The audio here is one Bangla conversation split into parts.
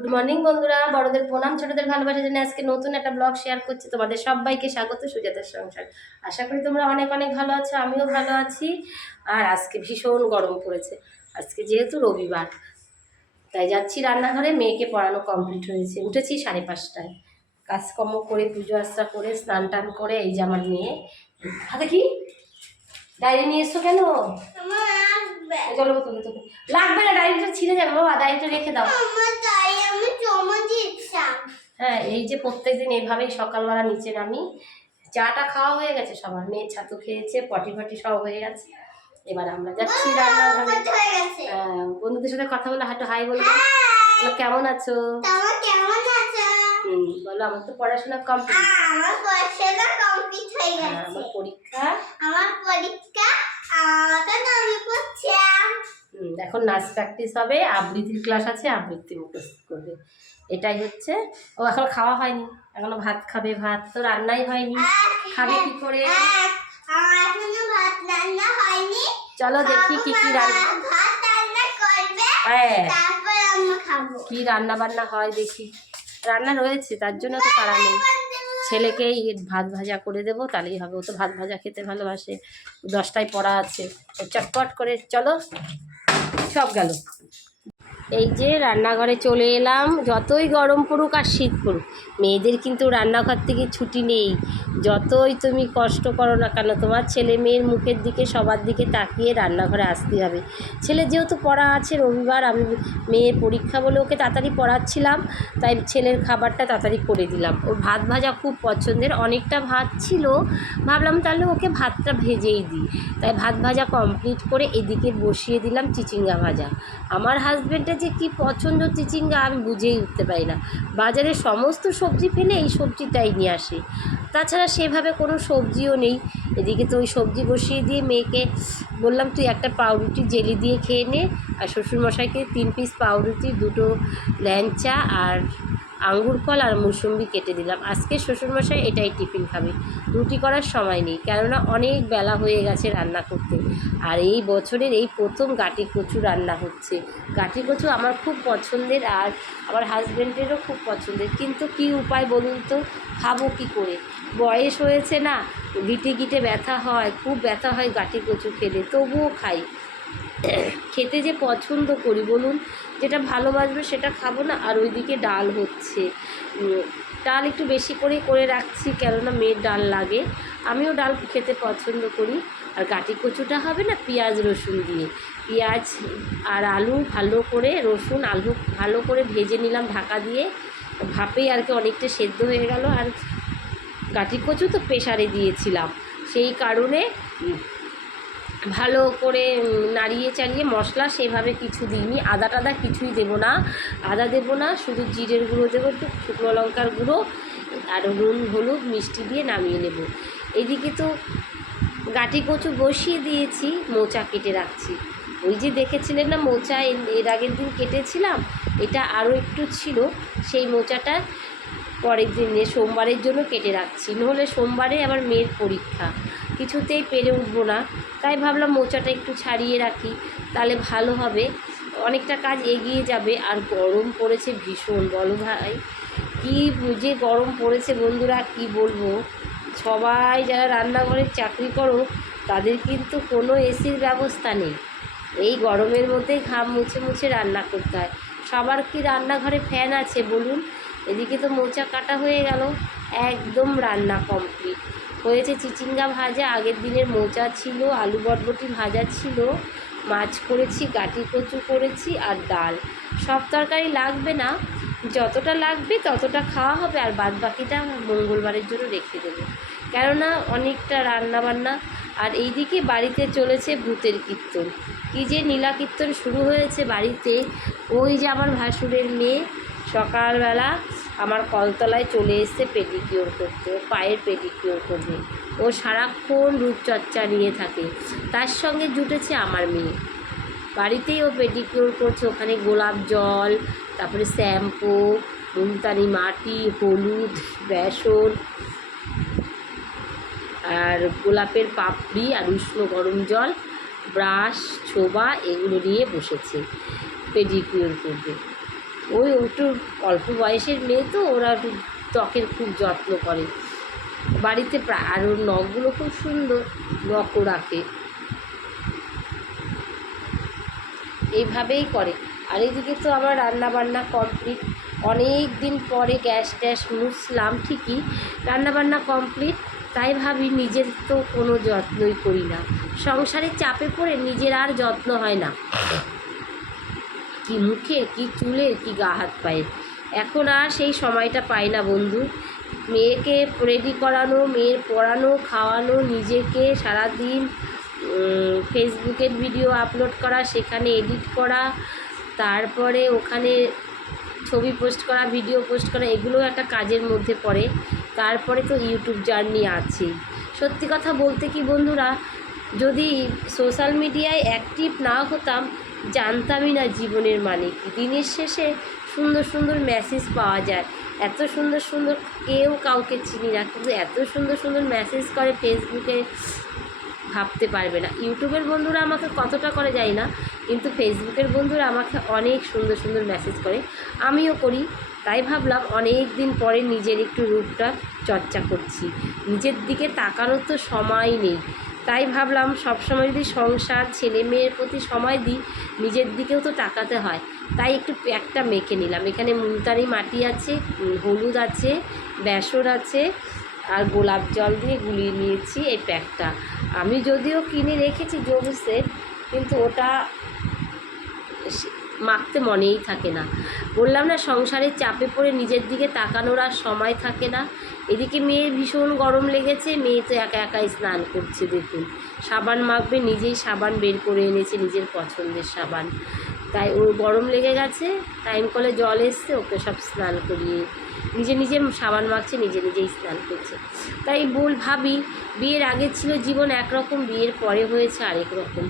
গুড মর্নিং বন্ধুরা, বড়দের প্রণাম, ছোটদের ভালোবাসা জানিয়ে আজকে নতুন একটা ব্লগ শেয়ার করছি। তোমাদের সবাইকে স্বাগত সুজাতার সংসার। আশা করি তোমরা অনেক অনেক ভালো আছো, আমিও ভালো আছি। আর আজকে ভীষণ গরম পড়েছে। আজকে যেহেতু রবিবার, তাই যাচ্ছি রান্নাঘরে। মেয়েকে পড়ানো কমপ্লিট হয়েছে, উঠেছি 5:30টায়। কাজকর্ম করে পুজো আশ্রা করে স্নান টান করে এই যে আমার মেয়ে। হাতে কি ডায়েরি নিয়ে এসছো কেন? চলো তুমি তুমি লাগবে না, ডায়েরিটা ছিঁড়ে যাবে বাবা, ডায়েরিটা রেখে দাও। হ্যাঁ, এই যে প্রত্যেকদিন এইভাবেই সকালবেলা নিচে নামি। চাটা খাওয়া হয়ে গেছে সবার, মেয়ে ছাতু খেয়েছে, পটি ফটি সব হয়ে গেছে। এবার আমরা যাচ্ছি রান্নাঘরে। বন্ধুদের সাথে কথা বলে হাঁটু হাই বলবো। কেমন আছো? বলো। আমার তো পড়াশোনা কমপ্লিট। আমার পরীক্ষা এখন নাচ প্র্যাকটিস হবে, আবৃত্তির ক্লাস আছে, আবৃত্তি মুখস্থ করবে। এটাই হচ্ছে। ও এখন খাওয়া হয়নি, এখনো ভাত খাবে। ভাত তো রান্নাই হয়নি, খাবে কি করে? চলো দেখি কি কি রান্না। হ্যাঁ, কি রান্না বান্না হয় দেখি। রান্না রয়েছে, তার জন্য তো তাড়া নেই। ছেলেকেই ভাত ভাজা করে দেবো, তাহলেই হবে। ও তো ভাত ভাজা খেতে ভালোবাসে। 10টায় পড়া আছে, চটপট করে চলো। সব গেল। এই যে রান্নাঘরে চলে এলাম। যতই গরম পড়ুক আর শীত পড়ুক, মেয়েদের কিন্তু রান্নাঘর থেকে ছুটি নেই। যতই তুমি কষ্ট করো না কেন, তোমার ছেলে মেয়ের মুখের দিকে সবার দিকে তাকিয়ে রান্নাঘরে আসতে হবে। ছেলে যেহেতু পড়া আছে, রবিবার, আমি মেয়ের পরীক্ষা বলে ওকে তাড়াতাড়ি পড়াচ্ছিলাম, তাই ছেলের খাবারটা তাড়াতাড়ি করে দিলাম। ওর ভাত ভাজা খুব পছন্দের, অনেকটা ভাত ছিল, ভাবলাম তাহলে ওকে ভাতটা ভেজেই দিই। তাই ভাত ভাজা কমপ্লিট করে এদিকে বসিয়ে দিলাম চিচিঙ্গা ভাজা। আমার হাজব্যান্ডের যে কি পছন্দ চিচিঙ্গা, আমি বুঝেই উঠতে পারি না। বাজারে সমস্ত সবজি ফেলে এই সবজিটাই নিয়ে আসে, তাছাড়া সেভাবে কোনো সবজিও নেই। এদিকে তো ওই সবজি বসিয়ে দিয়ে মেয়েকে বললাম তুই একটা পাউরুটি জেলি দিয়ে খেয়ে নে, আর শ্বশুরমশাইকে 3 পিস পাউরুটি, 2টো ল্যাংচা আর আঙ্গুর ফল আর মুসম্বি কেটে দিলাম। আজকে শ্বশুরমশাই এটাই টিফিন খাবে, রুটি করার সময় নেই, কেননা অনেক বেলা হয়ে গেছে রান্না করতে। আর এই বছরের এই প্রথম গাটি কচু রান্না হচ্ছে। গাটি কচু আমার খুব পছন্দের, আর আমার হাজব্যান্ডেরও খুব পছন্দের, কিন্তু কি উপায় বলুন তো, খাবো কী করে? বয়স হয়েছে না, গিটে গিটে ব্যথা হয়, খুব ব্যথা হয় গাটি কচু খেলে, তবুও খাই। খেতে যে পছন্দ করি বলুন, যেটা ভালোবাসবে সেটা খাবো না। আর ওইদিকে ডাল হচ্ছে, ডাল একটু বেশি করে রাখছি, কেননা মেয়ের ডাল লাগে, আমিও ডাল খেতে পছন্দ করি। আর গাটি কচুটা হবে না পেঁয়াজ রসুন দিয়ে, পেঁয়াজ আর আলু ভালো করে, রসুন আলু ভালো করে ভেজে নিলাম ঢাকা দিয়ে, ভাপেই আর কি অনেকটা সেদ্ধ হয়ে গেল। আর গাটি কচু তো প্রেসারে দিয়েছিলাম, সেই কারণে ভালো করে নাড়িয়ে চাড়িয়ে, মশলা সেভাবে কিছু দিইনি, আদা টাদা কিছুই দেবো না, আদা দেবো না, শুধু জিরের গুঁড়ো দেবো, একটু শুকনো লঙ্কার গুঁড়ো আর নুন হলুদ মিষ্টি দিয়ে নামিয়ে নেব। এদিকে তো গাটি কচু বসিয়ে দিয়েছি, মোচা কেটে রাখছি। ওই যে দেখেছিলেন না মোচা, এর আগের দিন কেটেছিলাম, এটা আরও একটু ছিল, সেই মোচাটা পরের দিনে সোমবারের জন্য কেটে রাখছি। নাহলে সোমবারে আবার মেয়ের পরীক্ষা, কিছুতেই পেরে উঠবো না, তাই ভাবলাম মোচাটা একটু ছাড়িয়ে রাখি, তাহলে ভালো হবে, অনেকটা কাজ এগিয়ে যাবে। আর গরম পড়েছে ভীষণ, বলো ভাই, কী যে গরম পড়েছে বন্ধুরা, কি বলবো। সবাই যারা রান্নাঘরে চাকরি করো, তাদের কিন্তু কোনো এসির ব্যবস্থা নেই। এই গরমের মধ্যে ঘাম মুছে মুছে রান্না করতে হয়। সবার কি রান্নাঘরে ফ্যান আছে বলুন? এদিকে তো মোচা কাটা হয়ে গেল, একদম রান্না কমপ্লিট হয়েছে। চিচিঙ্গা ভাজা, আগের দিনের মোচা ছিল, আলু বটবটি ভাজা ছিল, মাছ করেছি, গাটি কচু করেছি, আর ডাল। সব তরকারি লাগবে না, যতটা লাগবে ততটা খাওয়া হবে, আর বাদ বাকিটা মঙ্গলবারের জন্য রেখে দেবো, কেননা অনেকটা রান্না বান্না। আর এইদিকে বাড়িতে চলেছে ভূতের কীর্তন, কী যে নীলা কীর্তন শুরু হয়েছে বাড়িতে। ওই যে আমার ভাসুরের মেয়ে সকালবেলা আমার কলতলায় চলে এসছে পেডিকিওর করতে, ও পায়ের পেডিকিওর করবে। ও সারাক্ষণ রূপচর্চা নিয়ে থাকে, তার সঙ্গে জুটেছে আমার মেয়ে। বাড়িতেই ও পেডিকিওর করছে, ওখানে গোলাপ জল, তারপরে শ্যাম্পু, মুলতানি মাটি, হলুদ, বেসন আর গোলাপের পাপড়ি আর উষ্ণ গরম জল, ব্রাশ, ছোবা এগুলো নিয়ে বসেছে পেডিকিওর করবে। ওই একটু অল্প বয়সের মেয়ে তো, ওরা একটু ত্বকের খুব যত্ন করে বাড়িতে প্রায়। আর ওর নখগুলো খুব সুন্দর, নখও রাখে, এইভাবেই করে। আর এদিকে তো আমার রান্না বান্না কমপ্লিট, অনেক দিন পরে গ্যাস ট্যাস মুছলাম ঠিকই, রান্নাবান্না কমপ্লিট। তাই ভাবি নিজের তো কোনো যত্নই করি না, সংসারের চাপে পড়ে নিজের আর যত্ন হয় না, কি মুখের, কি চুলের, কি গা হাত পায়ের। এখন আর সেই সময়টা পাই না বন্ধু। মেয়েকে রেডি করানো, মেয়ের পড়ানো, খাওয়ানো, নিজেকে সারাদিন ফেসবুকের ভিডিও আপলোড করা, সেখানে এডিট করা, তারপরে ওখানে ছবি পোস্ট করা, ভিডিও পোস্ট করা, এগুলোও একটা কাজের মধ্যে পড়ে। তারপরে তো ইউটিউব জার্নি আছে। সত্যি কথা বলতে কি বন্ধুরা, যদি সোশ্যাল মিডিয়ায় অ্যাক্টিভ না হতাম, জানতামই না জীবনের মানে কি। দিনের শেষে সুন্দর সুন্দর মেসেজ পাওয়া যায়, এত সুন্দর সুন্দর, কেউ কাউকে চিনি না কিন্তু এত সুন্দর সুন্দর মেসেজ করে ফেসবুকে, ভাবতে পারবে না। ইউটিউবের বন্ধুরা আমাকে কতটা করে যায় না, কিন্তু ফেসবুকের বন্ধুরা আমাকে অনেক সুন্দর সুন্দর মেসেজ করে, আমিও করি। তাই ভাবলাম অনেক দিন পরে নিজের একটু রূপটা চর্চা করছি, নিজের দিকে তাকানোর তো সময় নেই। তাই ভাবলাম সবসময় যদি সংসার ছেলে মেয়ের প্রতি সময় দিই, নিজের দিকেও তো তাকাতে হয়। তাই একটু প্যাকটা মেখে নিলাম। এখানে মুলতানি মাটি আছে, হলুদ আছে, বেসন আছে, আর গোলাপ জল দিয়ে গুলিয়ে নিয়েছি এই প্যাকটা। আমি যদিও কিনে রেখেছি জবসে, কিন্তু ওটা মাখতে মনেই থাকে না। বললাম না, সংসারের চাপে পড়ে নিজের দিকে তাকানোর আর সময় থাকে না। এদিকে মেয়ের ভীষণ গরম লেগেছে, মেয়ে তো একা একাই স্নান করছে। দেখুন, সাবান মাখবে, নিজেই সাবান বের করে এনেছে, নিজের পছন্দের সাবান। তাই ওর গরম লেগে গেছে, টাইম কলে জল এসছে, ওকে সব স্নান করিয়ে নিজে নিজে সাবান মাখছে, নিজে নিজেই স্নান করছে। তাই ভাবি বিয়ের আগে ছিল জীবন একরকম, বিয়ের পরে হয়েছে আরেক রকম।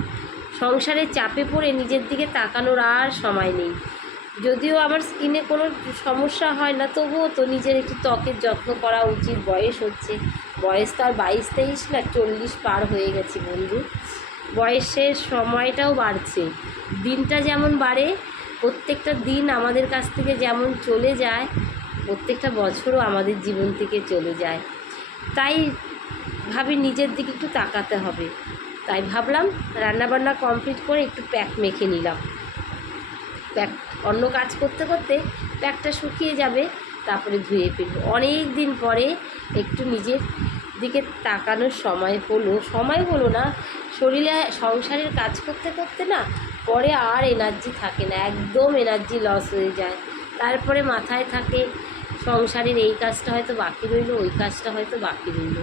সংসারের চাপে পড়ে নিজের দিকে তাকানোর আর সময় নেই। যদিও আমার স্কিনে কোনো সমস্যা হয় না, তবুও তো নিজের একটু ত্বকের যত্ন করা উচিত। বয়স হচ্ছে, বয়স তো আর 22-23 না, 40 পার হয়ে গেছে বন্ধু। বয়সের সময়টাও বাড়ছে, দিনটা যেমন বাড়ে, প্রত্যেকটা দিন আমাদের কাছ থেকে যেমন চলে যায়, প্রত্যেকটা বছরও আমাদের জীবন থেকে চলে যায়। তাই ভাবি নিজের দিকে একটু তাকাতে হবে। তাই ভাবলাম রান্নাবান্না কমপ্লিট করে একটু প্যাক মেখে নিলাম। প্যাক অন্য কাজ করতে করতে প্যাকটা শুকিয়ে যাবে, তারপরে ধুয়ে ফেলবো। অনেক দিন পরে একটু নিজের দিকে তাকানোর সময় হলো না। শরীরে সংসারের কাজ করতে করতে না পরে আর এনার্জি থাকে না, একদম এনার্জি লস হয়ে যায়। তারপরে মাথায় থাকে সংসারের এই কাজটা হয়তো বাকি রইলো, ওই কাজটা হয়তো বাকি রইলো,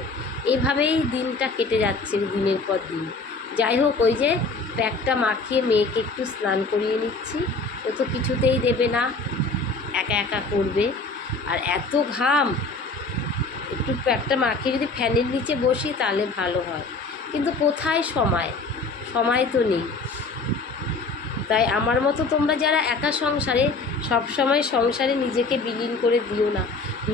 এইভাবেই দিনটা কেটে যাচ্ছে দিনের পর দিন। যাই হোক, ওই যে প্যাকটা মাখিয়ে মেয়েকে একটু স্নান করিয়ে নিচ্ছি। ও তো কিছুতেই দেবে না, একা একা করবে। আর এত ঘাম, একটু প্যাকটা মাখিয়ে যদি ফ্যানের নিচে বসি তাহলে ভালো হয়, কিন্তু কোথায় সময় তো নেই। তাই আমার মতো তোমরা যারা একা সংসারে, সবসময় সংসারে নিজেকে বিলীন করে দিও না,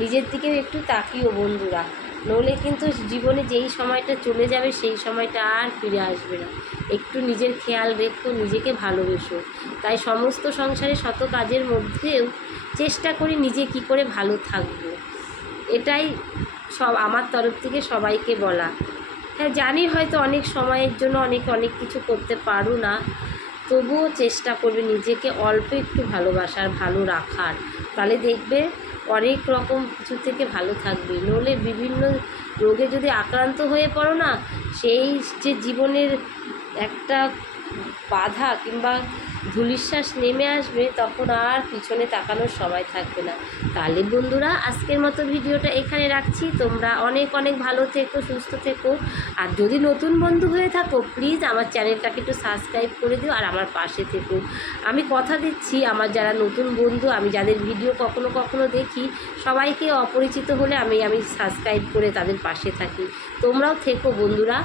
নিজের দিকেও একটু তাকিও বন্ধুরা। নইলে কিন্তু জীবনে যেই সময়টা চলে যাবে সেই সময়টা আর ফিরে আসবে না। একটু নিজের খেয়াল রেখো, নিজেকে ভালোবেসো। তাই সমস্ত সংসারে শত কাজের মধ্যেও চেষ্টা করি নিজে কি করে ভালো থাকবো, এটাই আমার তরফ থেকে সবাইকে বলা। হ্যাঁ, জানি হয়তো অনেক সময়ের জন্য অনেক কিছু করতে পারো না, তবুও চেষ্টা করবে নিজেকে অল্প একটু ভালোবাসার, ভালো রাখার। তাহলে দেখবে অনেক রকম কিছু থেকে ভালো থাকবে। নইলে বিভিন্ন রোগে যদি আক্রান্ত হয়ে পড়ো না, সেই যে জীবনের একটা বাধা কিংবা ধূলিশ্বাস নেমে আসবে, তখন আর পিছনে তাকানোর সময় থাকবে না। তাহলে বন্ধুরা, আজকের মতো ভিডিওটা এখানে রাখছি। তোমরা অনেক ভালো থেকো, সুস্থ থেকো। আর যদি নতুন বন্ধু হয়ে থাকো, প্লিজ আমার চ্যানেলটাকে একটু সাবস্ক্রাইব করে দিও আর আমার পাশে থেকো। আমি কথা দিচ্ছি, আমার যারা নতুন বন্ধু, আমি যাদের ভিডিও কখনো দেখি, সবাইকে অপরিচিত হলে আমি সাবস্ক্রাইব করে তাদের পাশে থাকি। তোমরাও থেকো বন্ধুরা।